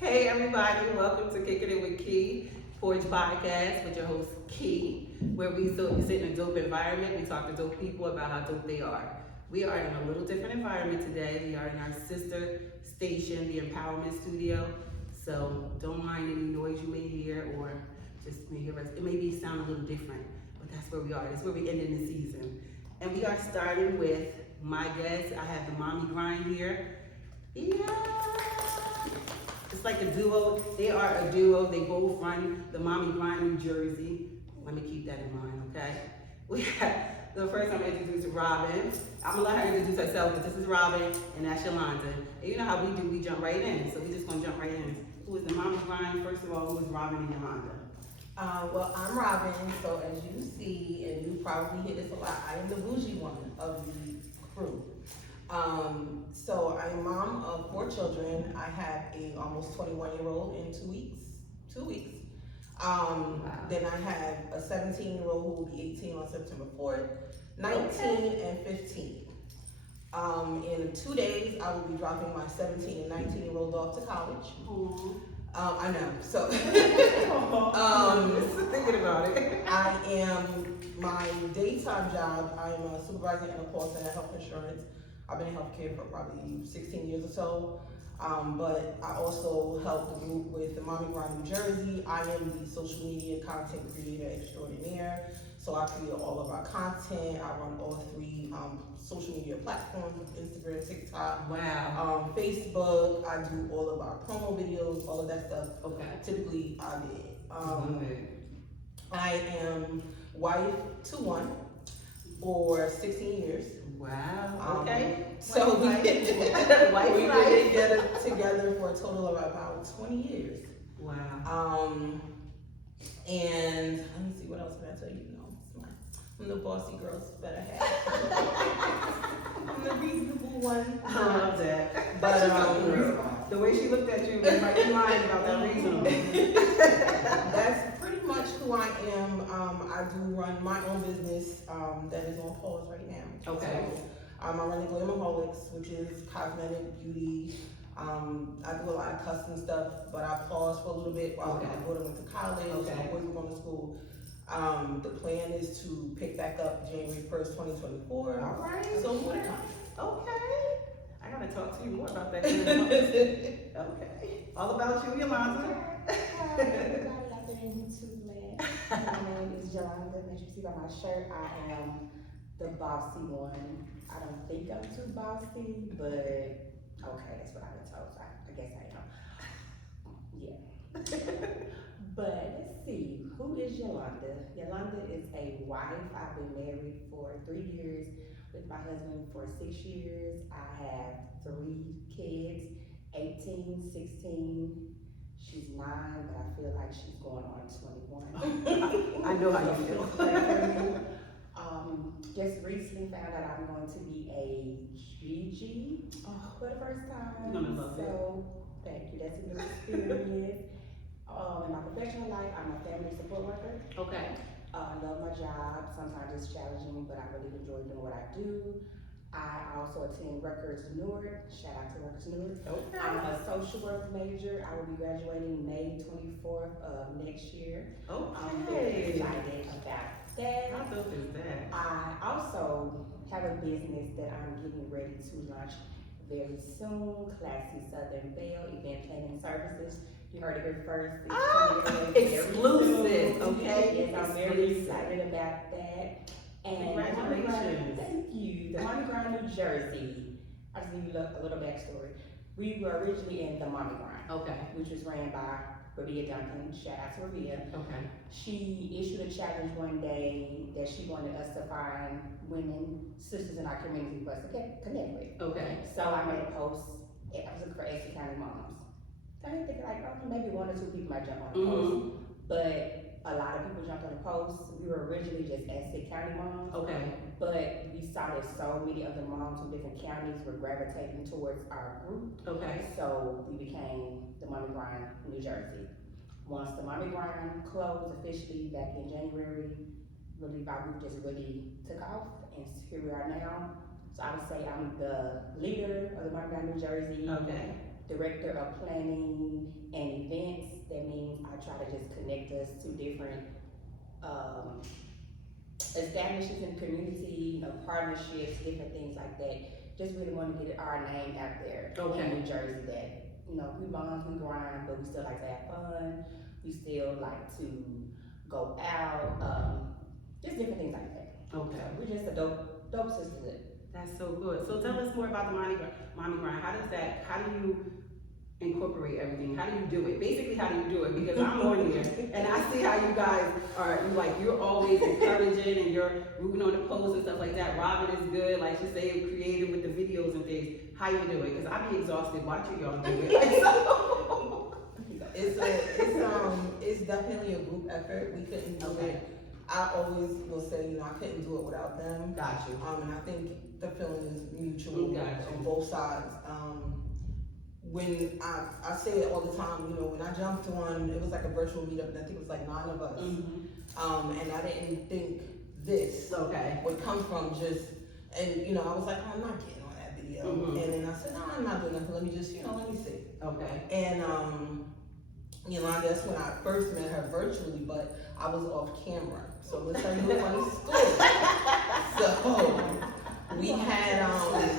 Hey everybody, welcome to Kicking It with Key, Porch Podcast with your host Key, where we sit in a dope environment. We talk to dope people about how dope they are. We are in a little different environment today. We are in our sister station, the Empowerment Studio. So don't mind any noise you may hear or just may hear us. It may be sound a little different, but that's where we are. That's where we end in the season. And we are starting with my guest. I have the Mommy Grind here. Yeah. It's like a duo. They are a duo. They both run the Mommy Grind, New Jersey. Let me keep that in mind, okay? We have the first time I introduce Robin. I'm gonna let her introduce herself, but this is Robin, and that's Yolanda. And you know how we do, we jump right in. So we just gonna jump right in. Who is the Mommy Grind? First of all, who is Robin and Yolanda? Well, I'm Robin, so as you see, and you probably hear this a lot, I am the bougie one of the crew. So I'm a mom of 4 children. I have a almost 21-year-old in 2 weeks. 2 weeks. Wow. Then I have a 17-year-old who will be 18 on September 4th, 19 and 15. In 2 days, I will be dropping my 17 and 19-year-old off to college. Aww. I know. So, Thinking about it. I am my daytime job. I'm a supervisor in a call center health insurance. I've been in healthcare for probably 16 years or so. But I also help the group with the Mommy Grind New Jersey. I am the social media content creator extraordinaire. So I create all of our content. I run all 3 social media platforms: Instagram, TikTok, Wow. Facebook. I do all of our promo videos, all of that stuff. Okay. Typically, I did. Okay. I am wife to 1 for 16 years. Wow. Okay. So we White been life. together for a total of about 20 years. Wow. And let me see, what else can I tell you? I'm the bossy girl that I have. I'm the reasonable one. I love that. But the way she looked at you, you might be lying about that reason. that's pretty much who I am. I do run my own business that is on pause right now. Okay. So, I run the Glamaholics, which is cosmetic, beauty. I do a lot of custom stuff, but I paused for a little bit while my daughter went to college, my boys were going to school. The plan is to pick back up January 1st, 2024. All right. So more to come. Okay. I gotta talk to you more about that. Okay. All about you, Yolanda. Hi, everybody out there in YouTube land. My name is Yolanda. As you see by my shirt, I am the bossy one. I don't think I'm too bossy, but okay, that's what I've been told. So I guess I am. Yeah. But let's see, who is Yolanda? Yolanda is a wife. I've been married for 3 years, with my husband for 6 years. I have 3 kids, 18, 16. She's 9, but I feel like she's going on 21. I know how you feel. Just recently found out I'm going to be a GG for the first time. You're gonna love it. So, thank you. That's a new experience. In my professional life, I'm a family support worker. Okay. I love my job. Sometimes it's challenging, but I really enjoy doing what I do. I also attend Rutgers Newark. Shout out to Rutgers Newark. Okay. I'm a social work major. I will be graduating May 24th of next year. I'm very Okay. excited about that. How dope is that? I also have a business that I'm getting ready to launch very soon. Classy Southern Belle Event Planning Services. You heard it here first. Exclusive, okay? Yes, I'm very excited about that. And Congratulations. Thank you. The Mommy Grind, New Jersey. I'll just give you a little backstory. We were originally in the Mommy Grind, Okay. which was ran by Rabia Duncan. Shout out to Rabia. Okay. She issued a challenge one day that she wanted us to find women, sisters in our community for us to connect with. Okay. So I made a post. It was for Essex County moms. I didn't think like, maybe 1 or 2 people might jump on the post, but a lot of people jumped on the post. We were originally just Essex County moms. Okay. But we saw that so many of the moms from different counties were gravitating towards our group. Okay. So we became the Mommy Grind New Jersey. Once the Mommy Grind closed officially back in January, really our group just really took off, and here we are now. So I would say I'm the leader of the Mommy Grind New Jersey. Okay. director of planning and events. That means I try to just connect us to different establishments in the community, partnerships, different things like that. Just really want to get our name out there in New Jersey that, we bond, we grind, but we still like to have fun. We still like to go out, just different things like that. Okay. So we're just a dope sisterhood. That's so good. So tell us more about the mommy grind. How do you incorporate everything? How do you do it? Basically, how do you do it? Because I'm on here and I see how you guys are, you're always encouraging and you're rooting on the posts and stuff like that. Robin is good, like she said, creative with the videos and things. How you do it? Because I be exhausted watching y'all do it. It's definitely a group effort. We couldn't do it. I always will say, I couldn't do it without them. Got you. And I think the feeling is mutual on both sides. When I say it all the time, when I jumped on, it was like a virtual meetup, and I think it was like 9 of us. And I didn't think this would come from just, and I was like, oh, I'm not getting on that video. And then I said, no, I'm not doing nothing. Let me just, let me see. And that's when I first met her virtually, but I was off camera. So let's tell you a funny story. So we had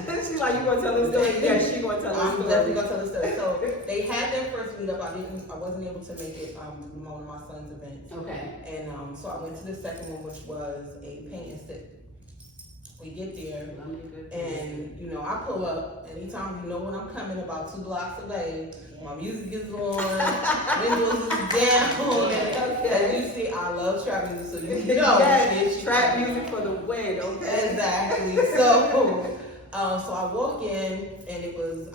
she's like, you gonna tell the story? Yeah, she gonna tell the story. I'm definitely gonna tell the story. So they had their first meetup. I wasn't able to make it one of my son's events. And so I went to the second one, which was a paint and sip. We get there, and I pull up. Anytime when I'm coming about 2 blocks away, my music is on, windows is down. And you see, I love trap music, so yes, trap music for the win. Exactly. So I walk in, and it was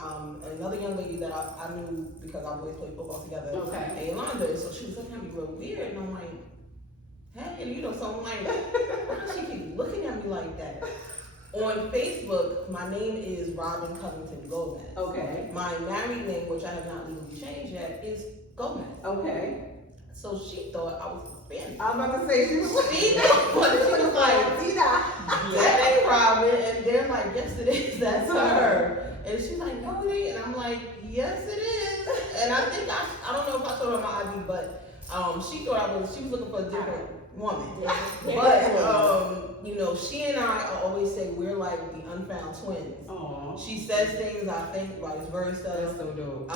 another young lady that I knew because I always played football together. Yolanda. So she was looking at me real weird, and I'm like, hey, so I'm like, why does she keep looking at me like that? On Facebook, my name is Robin Covington Gomez. My married name, which I have not legally changed yet, is Gomez. So she thought I was Spanish. I'm about to say she was like, that ain't Robin. And they're like, yes it is, that's her. And she's like, no it ain't. And I'm like, yes it is. And I think, I don't know if I told her my ID, but she thought she was looking for a different woman. But she and I always say we're like the unfound twins. She says things, I think vice versa. That's so dope.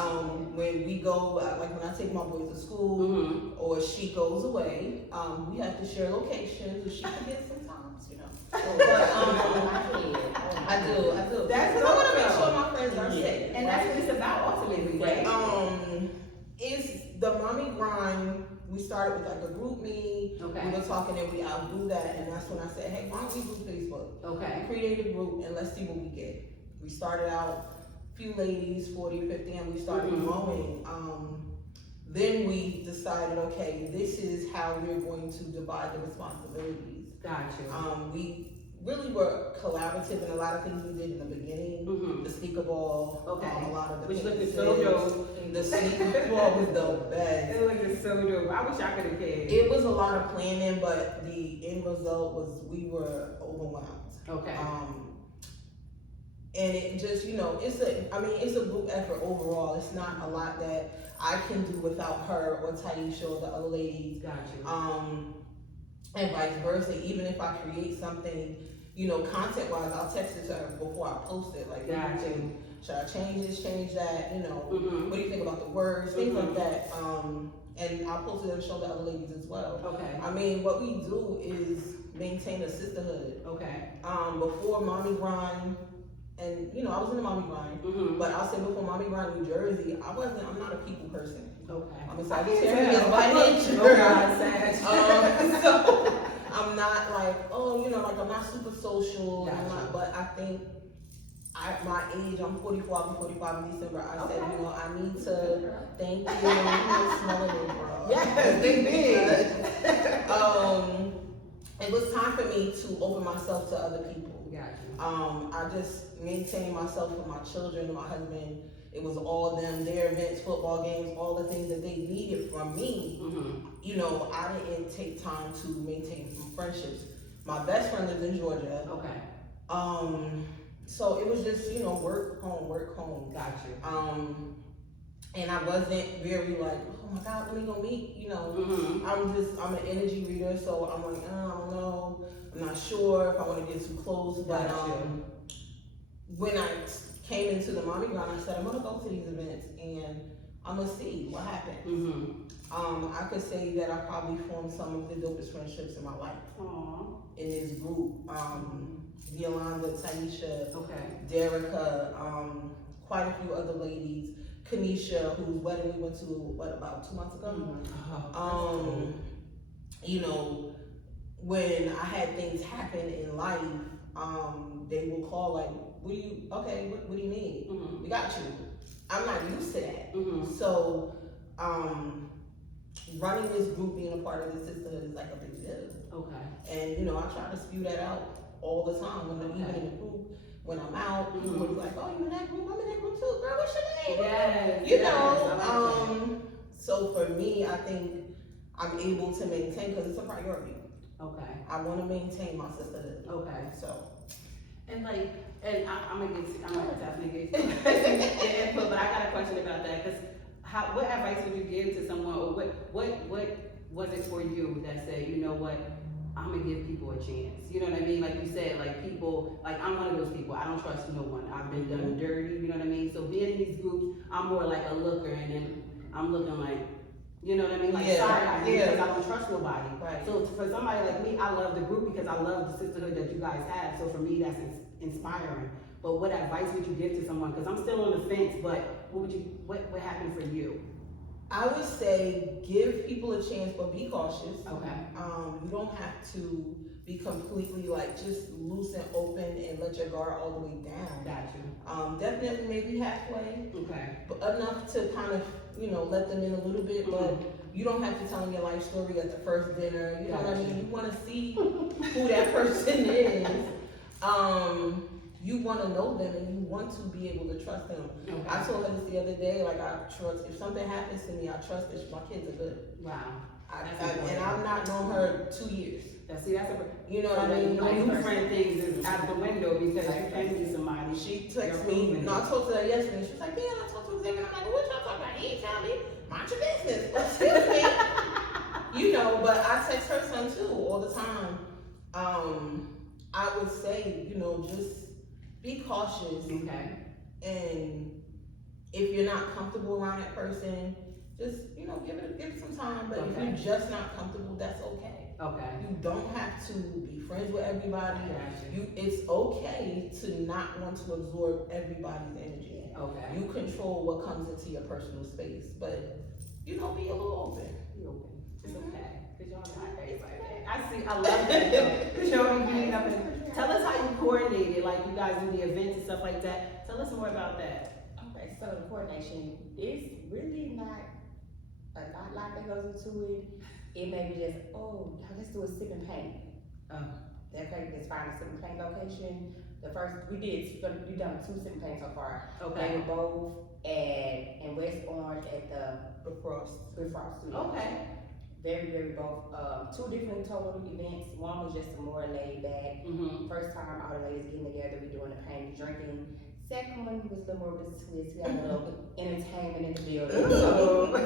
When we go, like when I take my boys to school, or she goes away, we have to share locations, or she forgets sometimes, But I do. That's I want to make sure my friends are safe. And that's what it's about ultimately, right? Is the mommy grind. We started with like a group me. We were talking and we outgrew that, and that's when I said, hey, why don't we do Facebook? Create a group and let's see what we get. We started out few ladies, 40, 50, and we started growing. Then we decided, okay, this is how we're going to divide the responsibilities. We really were collaborative in a lot of things we did in the beginning. The sneaker ball, a lot of the which looked so dope. The sneaker ball was the best. It looked so dope. I wish I could have came. It was a lot of planning, but the end result was we were overwhelmed. And it just, it's a group effort overall. It's not a lot that I can do without her or Taisha or the other ladies. And vice versa. Even if I create something, content-wise, I'll text it to her before I post it. Like, should I change this, change that? What do you think about the words? Things like that. And I'll post it and show the other ladies as well. I mean, what we do is maintain a sisterhood. Before Mommy Grind, and I was in the Mommy Grind, but I'll say before Mommy Grind New Jersey, I'm not a people person. I'm a Sagittarius by nature. So I'm not like, I'm not super social. But I think my age, I'm 44, I'll be 45 in December. I said, I need to thank you. Smelling it, bro. Yes, they did. It was time for me to open myself to other people. I just maintained myself with my children and my husband. It was all them, their events, football games, all the things that they needed from me. I didn't take time to maintain some friendships. My best friend lives in Georgia. So it was just, you know, work, home, work, home. Gotcha. And I wasn't very like, oh my God, when we gonna meet? You know, Mm-hmm. I'm an energy reader, so I'm like, I don't know, I'm not sure if I want to get too close. But Gotcha. when I came into the mommy ground, I said I'm gonna go to these events and I'm gonna see what happens. Mm-hmm. I could say that I probably formed some of the dopest friendships in my life Aww. in this group. Yolanda, Tanisha, Okay. Derica, quite a few other ladies. Kanisha, whose wedding we went to, about 2 months ago? Oh, You know, when I had things happen in life, they will call like, what do you need? mm-hmm. We got you. I'm not used to that. Mm-hmm. So, running this group, being a part of the sisterhood is like a big deal. Okay. And, you know, I try to spew that out all the time when I'm even in the group. When I'm out, people will be like, "Oh, you in that group? I'm in that group too, girl. What's your name?" Yes. You yes, know. So for me, I think I'm able to maintain because it's a priority. Okay. I want to maintain my sisterhood. Okay. So. And like, I'm gonna definitely get your input, but I got a question about that because what advice would you give to someone, or what was it for you that said, you know what, I'm gonna give people a chance? You know what I mean? Like you said, like people, like I'm one of those people. I don't trust no one. I've been done dirty. You know what I mean? So being in these groups, I'm more like a looker, and then I'm looking like, you know what I mean? Like side because I don't trust nobody. Right. So for somebody like me, I love the group because I love the sisterhood that you guys have. So for me, that's inspiring. But what advice would you give to someone? Because I'm still on the fence. But what happened for you? I would say give people a chance, but be cautious. Okay. You don't have to be completely like just loose and open and let your guard all the way down. Got you. Definitely maybe halfway. Okay. But enough to kind of, you know, let them in a little bit, but you don't have to tell them your life story at the first dinner. You know what I mean? You want to see who that person is. You want to know them and you want to be able to trust them. Okay. I told her this the other day, like I trust, if something happens to me, I trust that my kids are good. Wow. And I've not known her 2 years. That's you know what I mean? No new friend things is out the window because you can't be somebody. She texted me, no, I talked to her yesterday, she was like, yeah, I talked to Xavier, I'm like, well, what y'all talking about? He ain't tell me, mind your business, excuse me. You know, but I text her son too, all the time. I would say, you know, just be cautious. Okay. And if you're not comfortable around that person, just, you know, give it some time. But if you're just not comfortable, that's okay. Okay. You don't have to be friends with everybody. It's okay to not want to absorb everybody's energy. Okay. You control what comes into your personal space, but you know, be a little open. Be open. It's okay. Cause y'all not crazy like that. I love that. Show me being up and tell us how you coordinated, like you guys do the events and stuff like that. Tell us more about that. Okay, so the coordination is really not a lot that goes into it. It may be just, oh, let's do a sip and paint. Okay, let's find a sip and paint location. We've done 2 sip and paints so far. Okay. They were both in West Orange at the Frost Studio. Okay. Very, very both, 2 different total events. One was just a more laid back. First time all the ladies getting together, we doing the paint, drinking. Second one was a little more with a twist. We had a little entertainment in the building. So,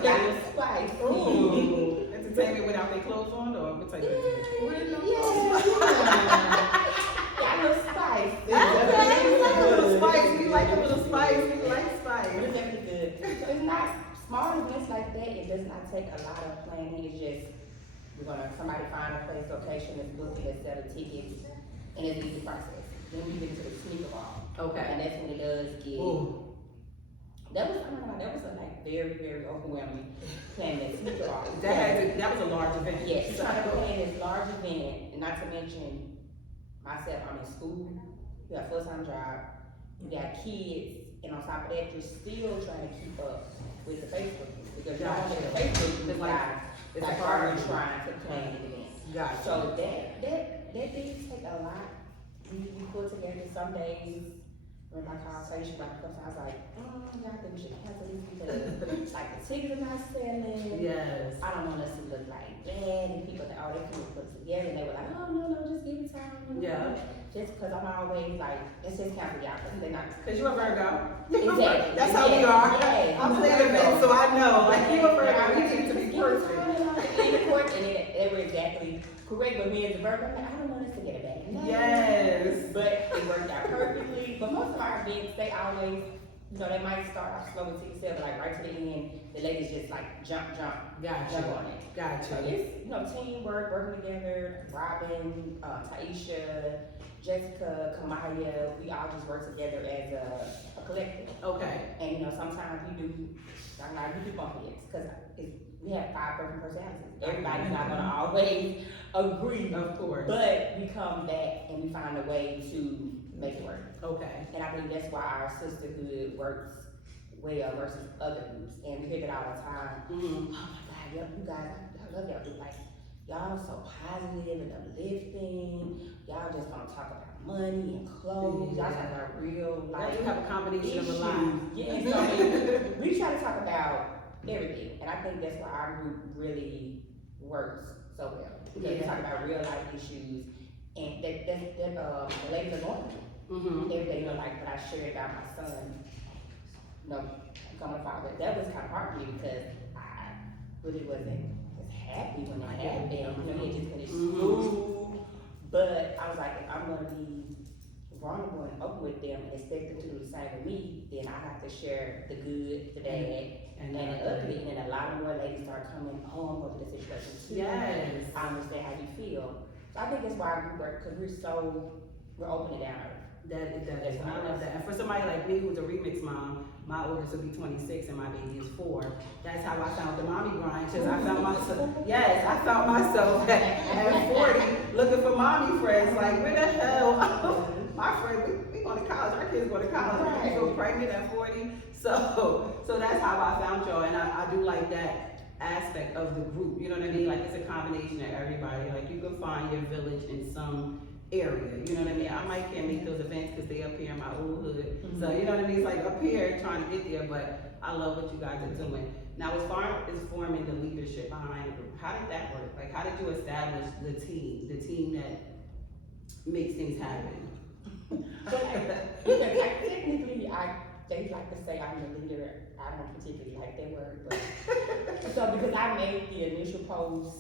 got a little spice. Entertainment without their clothes on, or what type of entertainment? Got a little spice. A little spice. We like a little spice. We like spice. It's definitely good. So it's not small events like that. It does not take a lot of planning. It's just somebody find a place, location, let's book it, let's sell the tickets, and it's an easy process. Then we get into the sneaker ball. Okay. And that's when it does get. Ooh. That was a like very, very overwhelming planning that sneaker ball. That was a large event. Yes, trying to plan this large event, and not to mention myself, I'm in school, you got a full-time job, you got kids, and on top of that, you're still trying to keep up with the Facebook group, because you're on the Facebook group It's like hard already trying to plan an event. Gotcha. So that did take a lot. We put together some days. When my conversation about the person, I was like, I think we should cancel this because like the tickets are not selling. Yes. I don't want us to look like bad, and people that they couldn't put it together, and they were like, oh no, just give it time. Yeah. just because I'm always like, let's just cancel y'all, because they're not. Cause you a Virgo. Exactly. That's how we are. Yeah. I'm playing a bit, so I know. Like you a Virgo, we need to be perfect. In the court, and they were exactly correct, but me as a Virgo, I'm like, I don't want us to get a bad name. Yes. But it worked out perfectly. But most of our events, they always, they might start off slow and take yourself, but like right to the end, the ladies just like jump on it. Gotcha. So it's, teamwork, working together. Robin, Taisha, Jessica, Kamaya, we all just work together as a collective. Okay. And sometimes we do bump heads, because we have 5 different personalities. Everybody's not gonna always agree. Of course. But we come back and we find a way to make it work. Okay. And I think that's why our sisterhood works well versus other groups. And we hear that all the time. Mm-hmm. Oh my God, you guys, I love y'all. Like, y'all so positive and uplifting. Y'all just don't talk about money and clothes. Y'all talk about real life. You have a combination of a issues. lot. Yeah, so we try to talk about everything. And I think that's why our group really works so well. Because we talk about real life issues. And the ladies are going through. Mm-hmm. Every day, like what I shared about my son, becoming a father, that was kind of hard for me because I really wasn't as happy when it happened. He had just finished school. But I was like, if I'm gonna be vulnerable and open with them and expect them to do the same with me, then I have to share the good, the bad, and the ugly. And then a lot of more ladies start coming, oh, I'm going through this situation too. Yes. I understand how you feel. So I think that's why our group works, because we're open and down to earth. That is, and I love that. And for somebody like me who's a remix mom, my oldest will be 26 and my baby is 4. That's how I found the mommy grind, because I found myself at 40 looking for mommy friends. Like, where the hell? My friend, we going to college. Our kids go to college. Right. We go pregnant at 40. So that's how I found y'all, and I do like that aspect of the group. You know what I mean? Like, it's a combination of everybody. Like, you can find your village in some area, you know what I mean? I can't make those events because they up here in my old hood. Mm-hmm. So you know what I mean? It's like up here trying to get there, but I love what you guys are doing. Now as far as forming the leadership behind the group, how did that work? Like, how did you establish the team that makes things happen? Technically, they like to say I'm the leader. I don't particularly like that word, but so because I made the initial post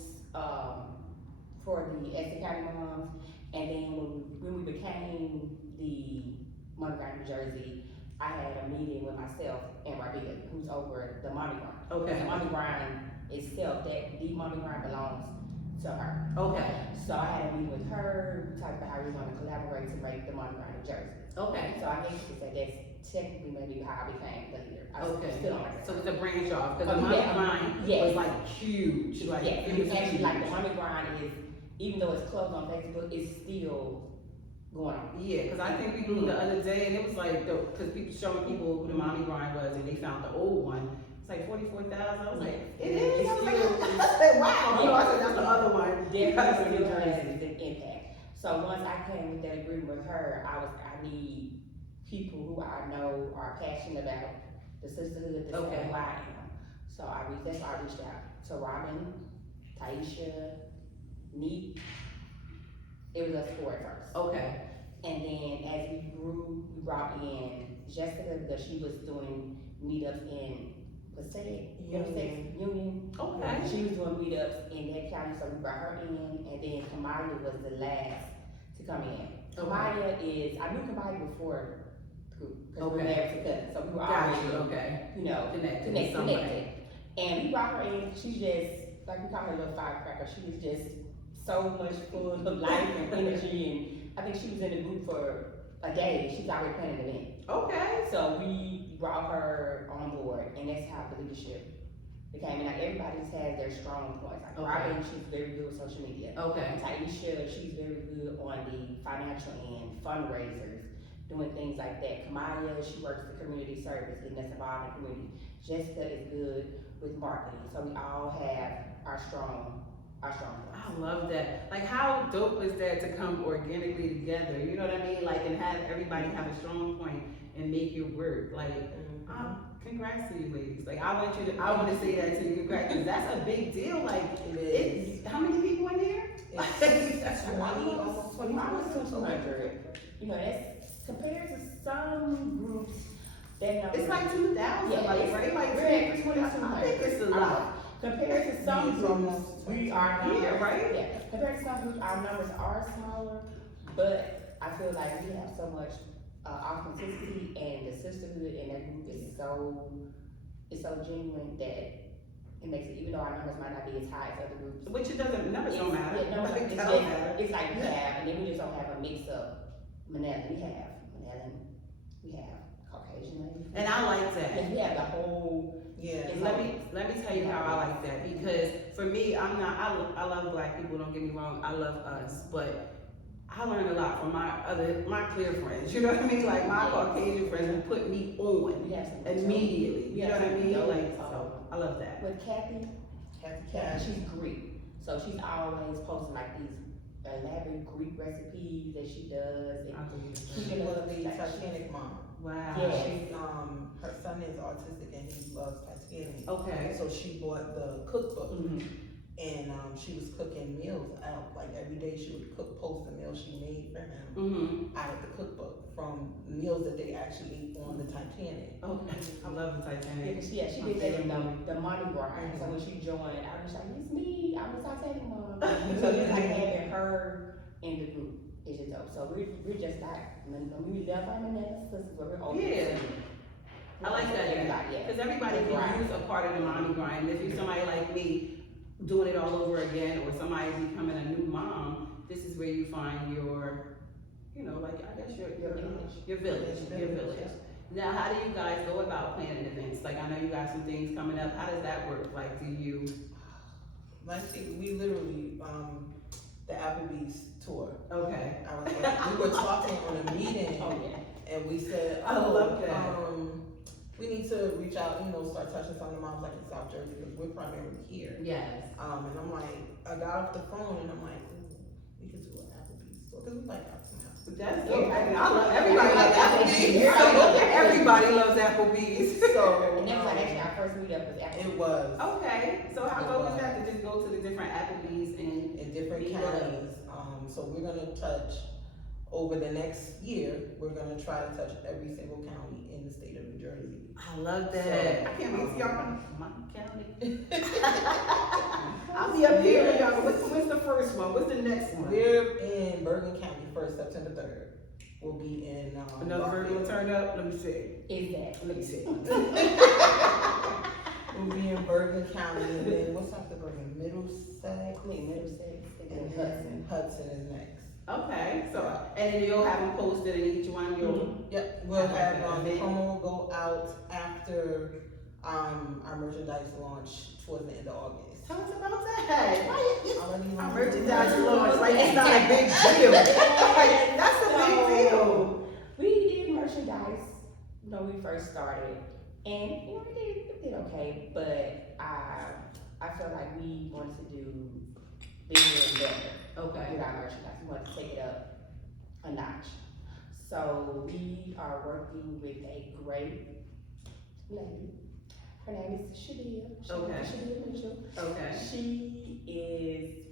for the Essex County Moms. And then when we became the Mommy Grind New Jersey, I had a meeting with myself and Rabia, who's over the Mommy Grind. Okay. The Mommy Grind itself, the Mommy Grind belongs to her. Okay. So I had a meeting with her. We talked about how we want to collaborate to make the Mommy Grind New Jersey. Okay. So I guess you could say that's technically maybe how I became the leader. Still on it. So it's a branch off, because the Mommy Grind was like huge. Like, it was actually like the Mommy Grind is, even though it's closed on Facebook, it's still going on. Yeah, because I think we moved the other day, and it was like, because people showing people who the Mommy Grind was, and they found the old one. It's like 44,000. I was like, it is? I was like, wow. Yeah. I said, that's the other one. Definitely still has an impact. So once I came with that agreement with her, I need people who I know are passionate about the sisterhood, the same way I am. So that's why I reached out to Robin, Taisha, Neat. It was us 4 at first. Okay. And then as we grew, we brought in Jessica, because she was doing meetups in Passaic Union. Okay. She was doing meetups in that county, so we brought her in. And then Kamaya was the last to come in. Kamaya is, I knew Kamaya before the group, because we were married together. So we were already, connected. And we brought her in. She's just, like we call her a little firecracker. She was just so much full of life and energy, and I think she was in the group for a day. She's already planning an event. Okay. So we brought her on board, and that's how the leadership became. And now everybody just has their strong points. Like Robin, she's very good with social media. Okay. Taisha, she's very good on the financial end, fundraisers, doing things like that. Kamaya, she works the community service, and that's involved in the community. Jessica is good with marketing. So we all have our strong points. I love that. Like, how dope is that to come organically together? You know what I mean? Like, and have everybody have a strong point and make it work. Like, congrats to you ladies. Like, I want to say that to you, congrats, because that's a big deal. Like, it is. How many people in here? It's 20, almost 20. Mine was 200. You know, that's compared to some groups that number. It's like 2,000, Yeah, like, it's- right? Like we're at 2,200. I think it's a lot. Compared to some It's groups, almost we are numbers. Yeah, right? Yeah, compared to some groups, our numbers are smaller, but I feel like we have so much authenticity, and the sisterhood in that group is it's so genuine that it makes it, even though our numbers might not be as high as other groups. Which it doesn't, numbers don't matter. Yeah, no, Like, it's it just, don't matter. it's like we have, and then we just don't have a mix of Manila. We have Manila, we have Caucasian ladies. And I like that. And we have the whole. Yeah. It's Let me tell you how I like that, because for me, I love black people, don't get me wrong, I love us, but I learned a lot from my clear friends, you know what I mean? Like my Caucasian friends who put me on We have some immediately, you know what I mean? dope. Like, so, I love that. With Kathy, she's Greek, so she's always posting like these elaborate Greek recipes that she does. And I believe She that. was the Titanic mom. Wow. Yeah. She, her son is autistic and he loves Titanic. Okay. So she bought the cookbook Mhm. and she was cooking meals out. Like every day she would post the meal she made for him Mhm. out of the cookbook from meals that they actually ate on the Titanic. Okay. I love the Yeah, Titanic. 'cause she did that in the Mardi Gras. So when she joined, I was like, it's me, I'm the Titanic mom. So it's like having her in the group is just dope. So we're just like, we love our Manila sisters, but we're open. Yeah. I like that. Everybody, yeah. Because everybody Right. can use a part of the mommy grind. If you're somebody like me doing it all over again, or somebody becoming a new mom, this is where you find your, you know, like I guess your village. Now, how do you guys go about planning events? Like I know you got some things coming up. How does that work? Like, do you? Like we literally, the Applebee's tour. Okay. We were talking on a meeting Oh, yeah. and we said, I love that. we need to reach out, start touching some of the moms like in South Jersey because we're primarily here. Yes. And I'm like, I got off the phone and I'm like, ooh, we could do an Applebee's store because we like Applebee's. That's dope. I mean, I love everybody loves Applebee's. Everybody loves Applebee's. So And that was like actually our first meetup was Applebee's. it was Okay. So how dope is that to just go to the different Applebee's and in different meet counties. So we're gonna touch over the next year. We're gonna try to touch every single county in the state of New Jersey. I love that. So, I can't wait to see y'all from my county. I'll be up here with y'all. What's the first one? What's the next one? We're in Bergen County first, September 3rd. We'll be in Another bird will turn up. Let me see. Is that? Let me see. We'll be in Bergen County, and then what's after Bergen? Middlesex, Middlesex, and and then Hudson is next. Okay. So and then you'll have them posted in each one. You'll. Yep, we'll have the Okay. promo will go out after our merchandise launch towards the end of August. Tell us about that. Our merchandise launch. launch, like it's not a big deal. Like, that's a big deal. We did merchandise when we first started, and we did okay, but I felt like we wanted to do bigger and better Okay. with our merchandise. We wanted to take it up a notch. So we are working with a great lady. Her name is Shadia. Okay. Shadia Mitchell. Okay. She is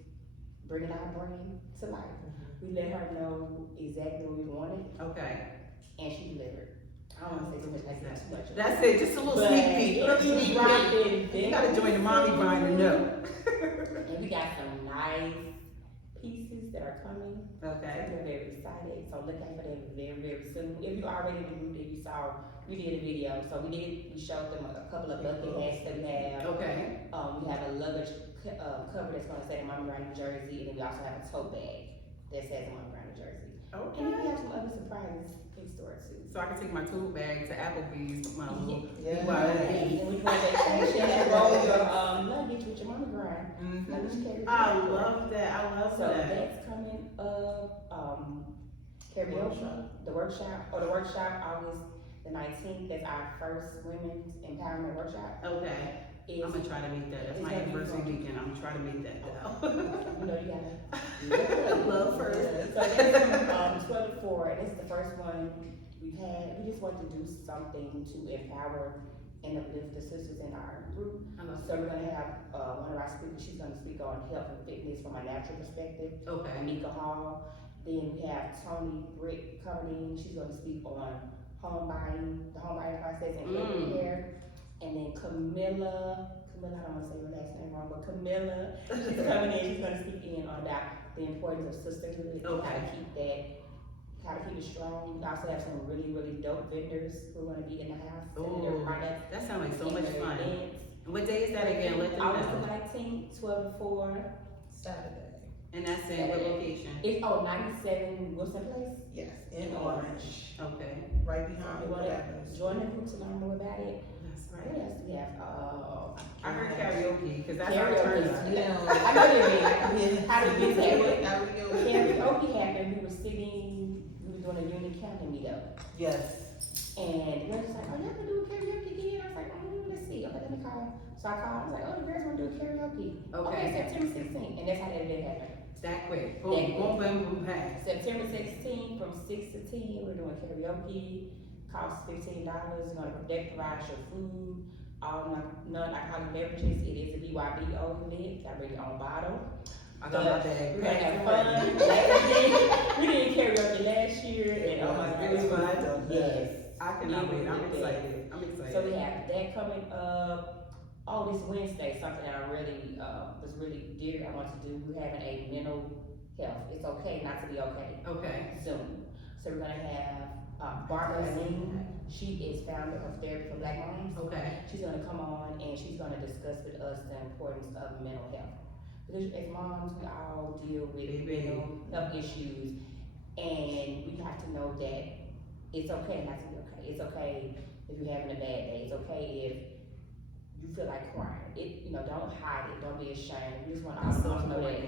bringing our brand to life. We let her know exactly what we wanted, Okay. and she delivered. I don't want to say too much, like that's too much. That's it. Just a little sneak peek. A little sneak peek. You gotta join the mommy grind to know. And we got some nice pieces that are coming. Okay. We're very excited, so look out for them very, very soon. If you already in the group that you saw, we did a video. So we showed them a couple of bucket hats that we have. Okay. We have a luggage cover that's gonna say Mommy Grind New Jersey, and then we also have a tote bag that says Mommy Grind New Jersey. And we Okay. have some other surprises in store too. So I can take my tool bag to Applebee's with my little. Yeah. And we want that share that roll your luggage with your Mommy Grind. Mhm. Luggage carry. I love that. I love So that. that's coming up, karaoke, the workshop August the 19th, that's our first women's empowerment workshop. Okay. Is, I'm gonna try to make that. That's it's my gonna be anniversary fun. weekend. I'm gonna try to make that though. you know, you gotta. Love first. So that's 12 to 4, and this is the first one we've had. We just want to do something to empower and uplift the sisters in our group. I love So we're gonna have, one of our speakers, she's gonna speak on health and fitness from a natural perspective, Okay. Anika Hall. Then we have Tony Britt coming in, she's gonna speak on home buying, the home buying process and healthcare. And then Camilla, I don't wanna say her last name wrong, but Camilla, she's coming in, she's gonna speak in on about the importance of sisterhood, and how to keep it strong. We also have some really, really dope vendors who are gonna be in the house, selling their products. That sounds like so much and their fun. events. And what day is that again? Let them August know. the 19th, 12 to 4. Saturday. And that's in what location? It's 97 Wilson Place. Yes, in Orange, Okay. right behind You the wanna Avenue. join the group to learn more about it. That's What right. else do we have? I heard karaoke, because that's our Karaoke. turn up. Yeah. I know you mean. How did we say it? Karaoke. Karaoke happened, we were doing a unit county meetup. Yes. And the girls was like, oh, y'all gonna do karaoke again? I was like, oh, let's see. Okay, let me call. So I called, I was like, oh, the girls wanna do karaoke. Okay, September 16th, and that's how that event happened. That quick. Boom, boom, boom, boom, bang. September 16th from 6 to 10, we're doing karaoke. Costs $15. You're gonna provide your food, all non-alcoholic beverages. It is a BYBO event. Got bring your own bottle. I got my bag. We're gonna have fun. We did karaoke last year, and oh my It was goodness. fun. Yes. I cannot wait. I'm excited. I'm excited. So we have that coming up. Oh, this Wednesday, something that I really, was really dear I want to do. We're having a mental health. It's okay not to be okay. Okay. Zoom. So we're gonna have, Barbara Lean. She is founder of Therapy for Black Moms. Okay. She's gonna come on and she's gonna discuss with us the importance of mental health. Because as moms, we all deal with mental health issues, and we have to know that it's okay not to be okay. It's okay if you're having a bad day. It's okay if you feel like crying. Don't hide it. Don't be ashamed. We just want all to know that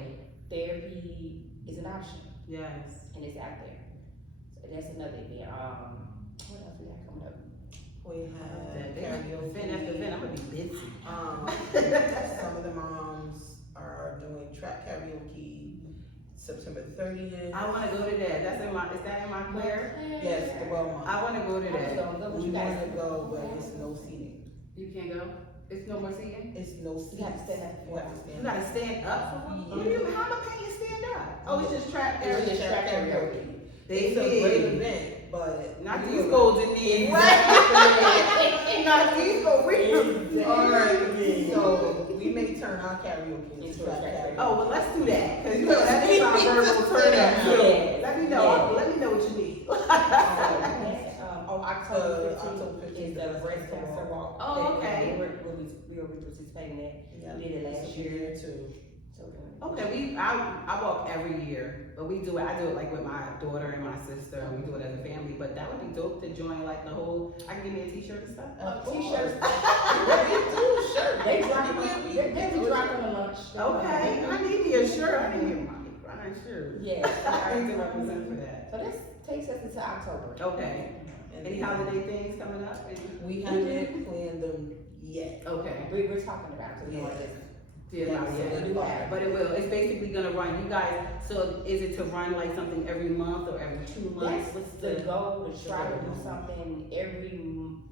therapy is an option. Yes. And it's out there. So that's another event. What else we got coming up? We have karaoke. Event after event, I'm gonna be busy. Some of the moms are doing trap karaoke September 30th. I wanna go to that. Is that in my clear? Yes, the Wellmont. I wanna go to I was that. gonna go, but We you want guys, to go, but it's no seating. You can't go? It's no more seating? It's no seats. you have to stand up. You have to You stand gotta stand up for one? What do you, how am I paying you stand up? Oh, it's just trap It's karaoke. just trap karaoke. It's a great event, but. Not these golden knees. Not these golden. Alright, so we may turn our karaoke into Into trap trap karaoke. Oh, well, let's do that, cause you know, that is our verbal turn up too. Yes. Let me know, let me know what you need. October October 15th 15th is the breast cancer walk. Oh, that okay. We will be participating in. Yeah, We did it last it's a year. too. So Okay, I walk every year, but I do it like with my daughter and my sister, and we do it as a family, but that would be dope to join like the whole, I can give me a t-shirt and stuff? T-shirts. Shirt. They drop on the lunch. Okay, I need me a shirt, I need me a mommy crying shirt. Yes. I need to represent for that. So this takes us into October. Okay, any holiday things coming up? We haven't planned them yet. Okay. We're talking about it, so we want to just. Yeah, Yeah, not so yet. we'll do that. But it will, it's basically gonna run, you guys, so is it to run like something every month or every 2 months? That's What's the goal, to try to do something every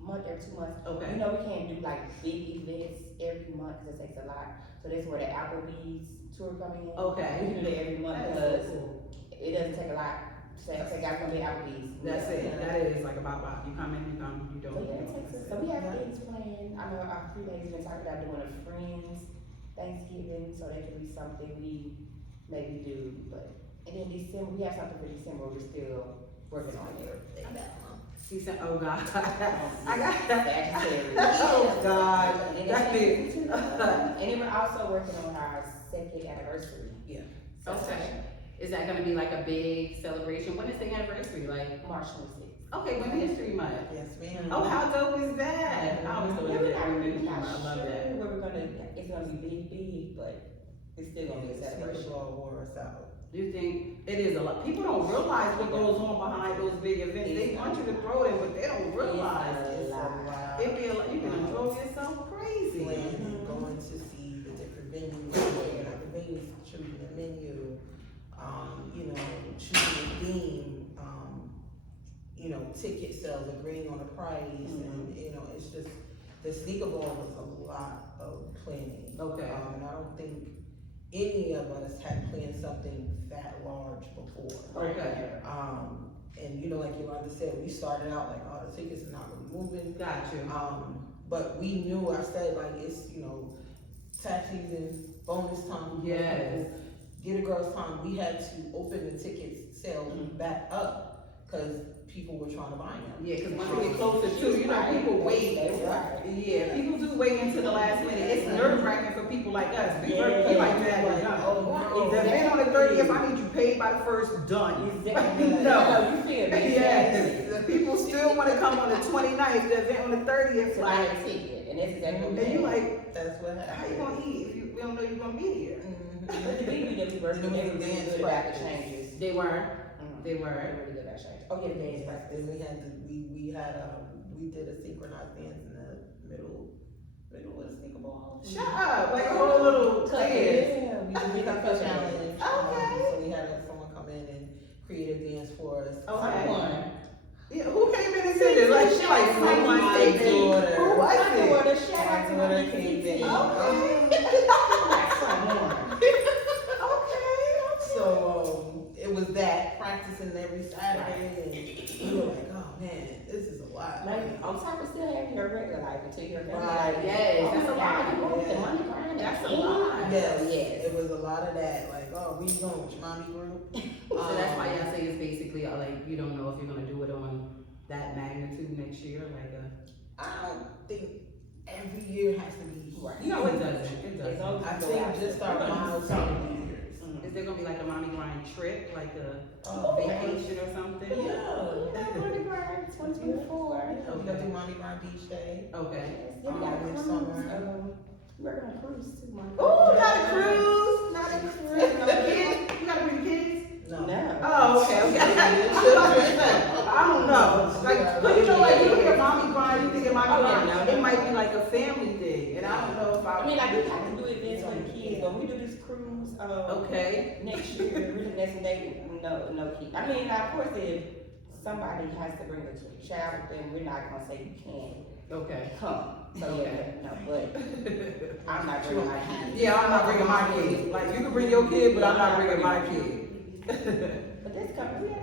month, every 2 months. Okay, You know, we can't do like big events every month, cause it takes a lot. So that's where the Applebee's tour coming in. okay. We can do that every month, That is because so cool. it doesn't take a lot. Say guys gonna be Applebee's. That's it, that is like about, you come in, you come, you So don't. yeah, it takes us, so we have things planned. I know our 3 days, we've been talking about doing a Friends Thanksgiving, so that could be something we maybe do, but, and then December, we have something for December, we're still working on it. He said, oh God, I got that. Sagittarius. Oh God, And then that's it's- it. And then we're also working on our 2nd anniversary. Yeah. Okay, is that gonna be like a big celebration? When is the anniversary, like? March 26th. Okay, Women's History Month. Yes, ma'am. Oh, how dope is that? I was Yeah, so we're into not Women's really History Month, I love that. sure where we're gonna, it's gonna be big, but it's still gonna be a celebration. Super Bowl wore us out. Do you think it is a lot? People don't realize what goes on behind those big events. They want you to throw it, but they don't realize It's it's a lot. it be a lot. You can throw yourself crazy. Planning, going to see the different venues, the venues choosing the menu, choosing the theme, ticket sales, agreeing on a price, and, it's just, The sneaker ball was a lot of planning. Okay. And I don't think any of us had planned something that large before. Okay. And you know, like Yolanda said, we started out like, oh, the tickets are not really moving. Got you. But we knew, I said, like, it's, you know, tax season, bonus time. Yes. Get a girl's time. We had to open the ticket sales back up because people were trying to buy them. Yeah, because once we get closer to, you know, people wait. Yeah, people do wait until the last minute. It's nerve wracking for people like us. We like that. Oh, If it on the 30th, I need you paid by the first, done. Exactly. No. You feel me? Yes. The people still want to come on the 29th, the event on the 30th. To buy a ticket, and that's exactly what And you like, that's what how happened. you gonna eat if we don't know you're gonna be here? But the baby that we worked with, they were really good about the changes. They were. They They were. were really good about changes. Oh, yeah, the dance practice. Then we did a synchronized dance in the middle of the sneaker ball. Shut up, like a whole little dance. Yeah, We did the cup challenge. Okay. So we had someone come in and create a dance for us. Okay. Someone. Yeah, who came in and said this? Like she like someone My said this. daughter. Who was My it? daughter, shout out to My daughter her came in. Someone. So it was that practicing every Saturday, and we were like, oh man, this is a lot. Like, on top of still having your regular life until you're Right. Yes, that's a lot. The money grind. That's a lot. Yes, Yes. it was a lot of that. Like, oh, we going with your mommy group. So that's why y'all say it's basically like you don't know if you're gonna do it on that magnitude next year, like I don't think every year has to be. Right. no, it doesn't. It doesn't. I think just our milestone years. Is there gonna be like a mommy grind trip, like a Oh, vacation or something? Yeah. Money grind 2024. We gotta do Mommy Grind Beach Day. Okay. Yeah, we got a Next cruise. summer. We're gonna cruise too, Money. Oh, not a cruise, not a cruise. No kids. You gotta bring kids. No. No. Oh, okay. I don't know. Like, but you know, like you hear mommy grind, you think it might be Oh, like, yeah, no. it might be like a family thing, and I don't know if I mean, like, we have to do events for the kids. When we do this cruise, Okay. next year, really next day, no kid. I mean, of course, if somebody has to bring a child with them, we're not gonna say you can't Okay. come. So, Okay. yeah, no, but I'm not bringing my kid. Yeah, I'm not bringing my kid. Like you can bring your kid, but I'm not bringing my kid. But that's coming,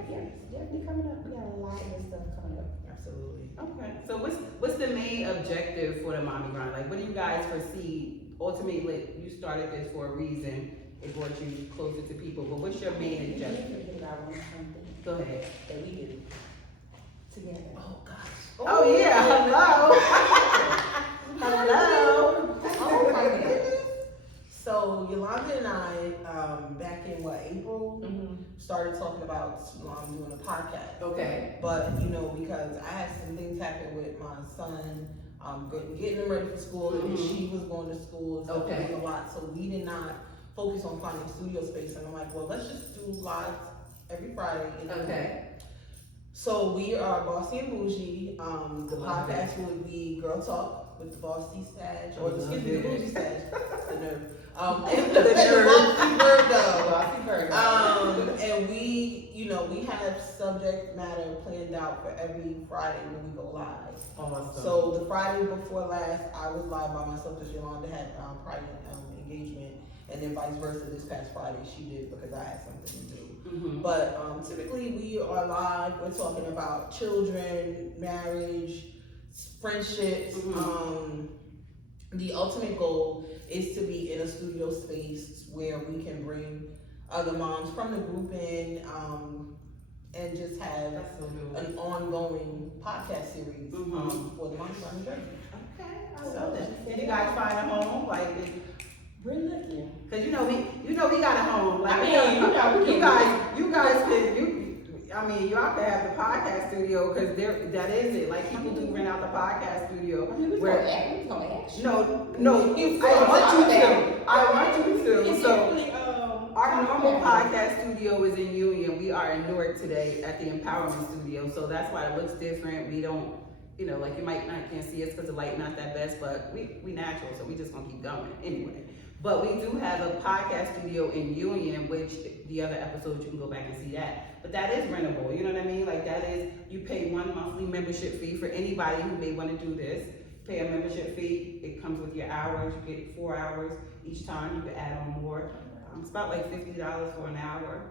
definitely coming up. We got a lot of good stuff coming up. Absolutely. Okay. So what's the main objective for the mommy grind? Like, what do you guys foresee? Ultimately, you started this for a reason. It brought you closer to people. But what's your main objective? Go ahead. That we did together. Oh gosh. Oh yeah. Hello. Hello. Oh my goodness. So Yolanda and I, back in April, started talking about doing a podcast. Okay. But you know, because I had some things happen with my son, getting him ready for school, and she was going to school and stuff. Okay. It was a lot, so we did not focus on finding studio space. And I'm like, well, let's just do live every Friday. Okay. So we are Bossy and Bougie. The Love podcast would be Girl Talk with the Bossy Staj, or Love excuse me, the it. Bougie Staj. The nerve. The The nerve. Bossy Virgo. Bossy Virgo. And we, you know, we have subject matter planned out for every Friday when we go live. Awesome. So the Friday before last, I was live by myself because Yolanda had private engagement, and then vice versa. This past Friday, she did because I had something to do. But typically, we are live. We're talking about children, marriage, friendships. The ultimate goal is to be in a studio space where we can bring other moms from the group in, and just have That's so good. an ongoing podcast series for the Moms from Jersey. Okay, I love that. Did you guys find a home? Like, We're looking. cause you know we got a home. Like, I mean, you guys y'all can have the podcast studio, cause that is it. Like people do rent out the podcast studio. I mean, we where gonna ask you. no, I want you to. It's So definitely, our normal podcast studio is in Union. We are in Newark today at the Empowerment Studio, so that's why it looks different. We don't, like you might not can't see us because the light not that best, but we natural, so we just gonna keep going anyway. But we do have a podcast studio in Union, which the other episodes you can go back and see that. But that is rentable, you know what I mean? Like that is, you pay one monthly membership fee for anybody who may want to do this. pay a membership fee. It comes with your hours. You get 4 hours each time. You can add on more. It's about like $50 for an hour.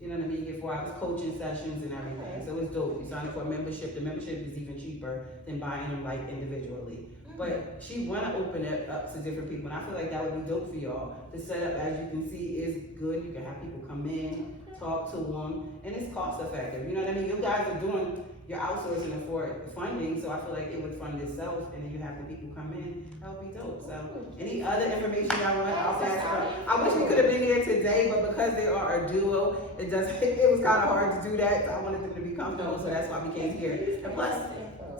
You know what I mean? You get 4 hours coaching sessions and everything. So it's dope. You sign up for a membership. The membership is even cheaper than buying them like individually. But she wanna open it up to different people, and I feel like that would be dope for y'all. The setup, as you can see, is good. You can have people come in, talk to them, and it's cost effective. You know what I mean? You guys are doing, you're outsourcing it for funding, so I feel like it would fund itself, and then you have the people come in. That would be dope. So, any other information y'all want? I'll pass it on. I wish we could have been here today, but because they are a duo, it was kind of hard to do that. So I wanted them to be comfortable, so that's why we came here. And plus,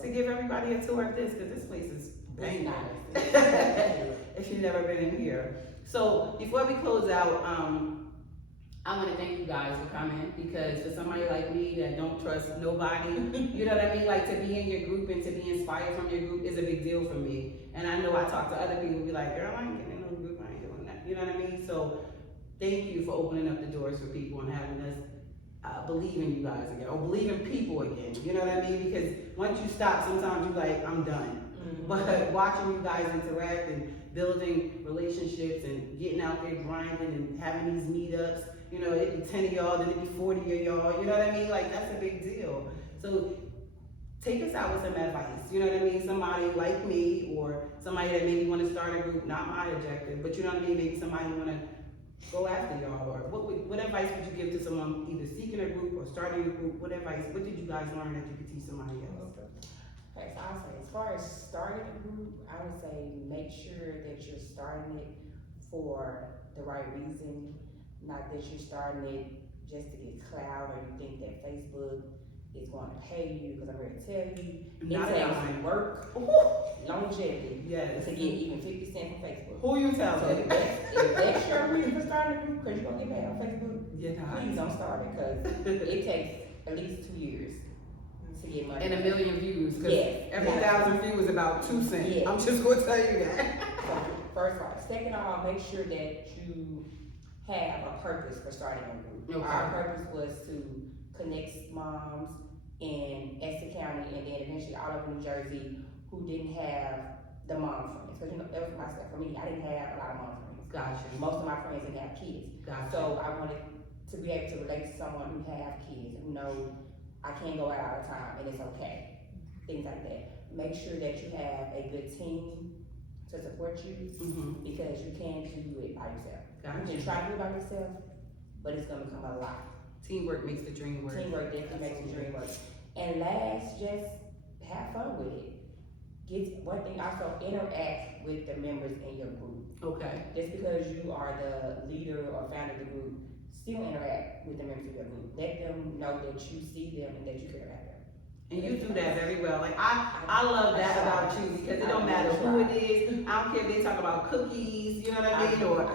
to give everybody a tour of this, because this place is banging. If you've never been in here. So before we close out, I want to thank you guys for coming, because for somebody like me that don't trust nobody, you know what I mean? Like, to be in your group and to be inspired from your group is a big deal for me. And I know I talk to other people, be like, girl, I ain't getting in no group, I ain't doing that. You know what I mean? So thank you for opening up the doors for people and having us believe in you guys again, or believe in people again. You know what I mean? Because once you stop, sometimes you're like, I'm done. But watching you guys interact and building relationships and getting out there grinding and having these meetups, you know, it'd be 10 of y'all, then it'd be 40 of y'all, you know what I mean? Like, that's a big deal. So take us out with some advice, you know what I mean? Somebody like me, or somebody that maybe want to start a group, not my objective, but you know what I mean? Maybe somebody want to go after y'all, or what advice would you give to someone either seeking a group or starting a group? What advice, what did you guys learn that you could teach somebody else? Okay, so I'll say, as far as starting a group, I would say make sure that you're starting it for the right reason, not that you're starting it just to get clout, or you think that Facebook is going to pay you, because I'm here to tell you, Not it at takes all. work, longevity, Yes. to get even 50 cents from Facebook. Who you So telling? if that's your reason for starting a group, because you're going to get paid on Facebook, please don't start it, because it takes at least 2 years to get money. And 1 million views, because Yes. every 1,000 views is about 2 cents. Yes. I'm just gonna tell you that. So, first of all. Second of all, make sure that you have a purpose for starting a group. Okay. Our purpose was to connect moms in Essex County and then eventually all over New Jersey who didn't have the mom friends. Because, you know, that was my stuff. For me, I didn't have a lot of mom friends. Gotcha. Most of my friends didn't have kids. Gotcha. So I wanted to be able to relate to someone who have kids, who know I can't go out all the time and it's okay. Things like that. Make sure that you have a good team to support you, because you can't do it by yourself. Gotcha. You can try to do it by yourself, but it's gonna become a lot. Teamwork makes the dream work. Teamwork definitely makes the dream work. And last, just have fun with it. One thing also, interact with the members in your group. Okay. Just because you are the leader or founder of the group, still interact with the members of your group. Let them know that you see them and that you care about them. And you do that very well. Like, I love that about you, because it don't matter who it is. I don't care if they talk about cookies, you know what I mean, or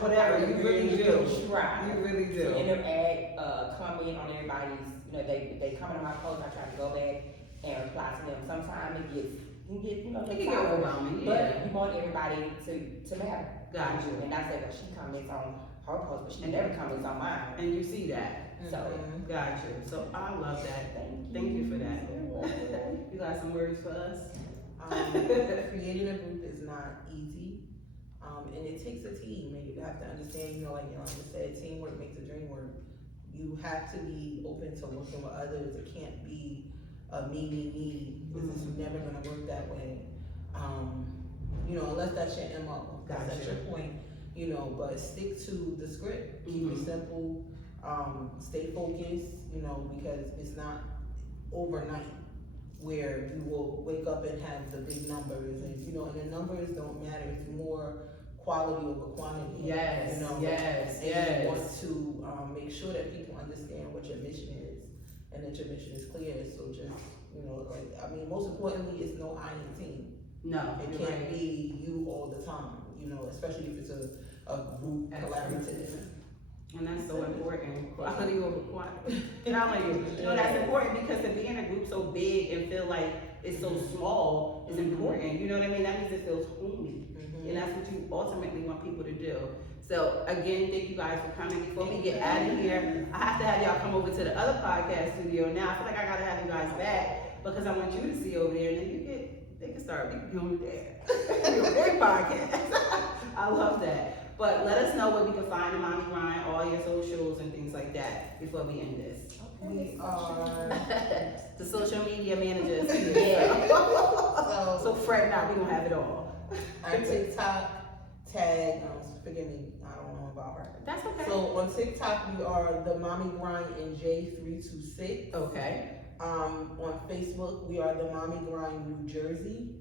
whatever. You really do. Try. You really To do. interact, comment on everybody's, you know, they comment on my post, I try to go back and reply to them. Sometimes it can get, you know, It can get overwhelming, yeah. but you want everybody to matter. Gotcha. And I said, well, she comments on her post, but she never comments on mine. And you see that. So, Gotcha. So I love that. Thank you for that. You got some words for us? Creating a group is not easy, and it takes a team, and you have to understand, you know, like Yolanda said, teamwork makes the dream work. You have to be open to working with others. It can't be a me, because it's never gonna work that way. You know, unless that's your MO, that's Gotcha. your point, you know, but stick to the script, keep it simple, stay focused, you know, because it's not overnight where you will wake up and have the big numbers, and you know, and the numbers don't matter, it's more quality over quantity. Yes, you know? yes, And yes. you want to make sure that people understand what your mission is, and that your mission is clear. So just, you know, like, I mean, most importantly, it's no I in team. No, It you're can't right. be you all the time, you know, especially if it's a group collaborative. And that's so important. Quality over quantity. Telling you, you know, that's important, because to be in a group so big and feel like it's so small is important. You know what I mean? That means it feels homey. And that's what you ultimately want people to do. So again, thank you guys for coming. Before we get out of here, I have to have y'all come over to the other podcast studio now. I feel like I gotta have you guys back, because I want you to see over there, and then you get They can start doing that. Big podcast. I love that. But let us know where we can find the Mommy Grind, all your socials and things like that before we end this. We are The social media managers. Yeah. So fret not, we gonna have it all. our TikTok tag. Forgive me, I don't know about her. That's okay. So on TikTok we are the Mommy Grind in J326. Okay. On Facebook we are the Mommy Grind New Jersey,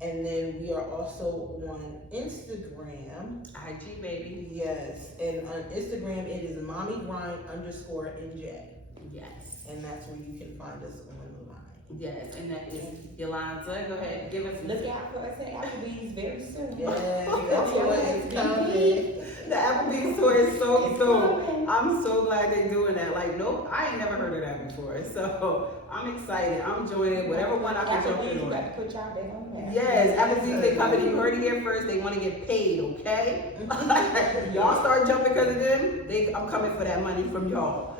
and then we are also on Instagram. IG baby. Yes, and on Instagram it is Mommy Grind _NJ, Yes. and that's where you can find us on the line. Yes, and that is Yolanda. Go ahead, give us Look out for us at Applebee's very soon. Yes, that's what is coming. The Applebee's tour is so dope. I'm so glad they're doing that. Like, nope, I ain't never heard of that before. So I'm excited. I'm joining whatever one I can jump Applebee's, in you on. got to put y'all there on that. Yes, Applebee's, they coming. You heard it here first. They want to get paid, okay? Y'all start jumping because of them. I'm coming for that money from y'all.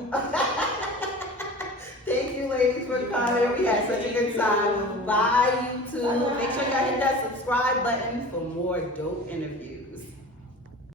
Thank you, ladies, for coming. We had such a good time. Bye, YouTube. Make sure y'all hit that subscribe button for more dope interviews.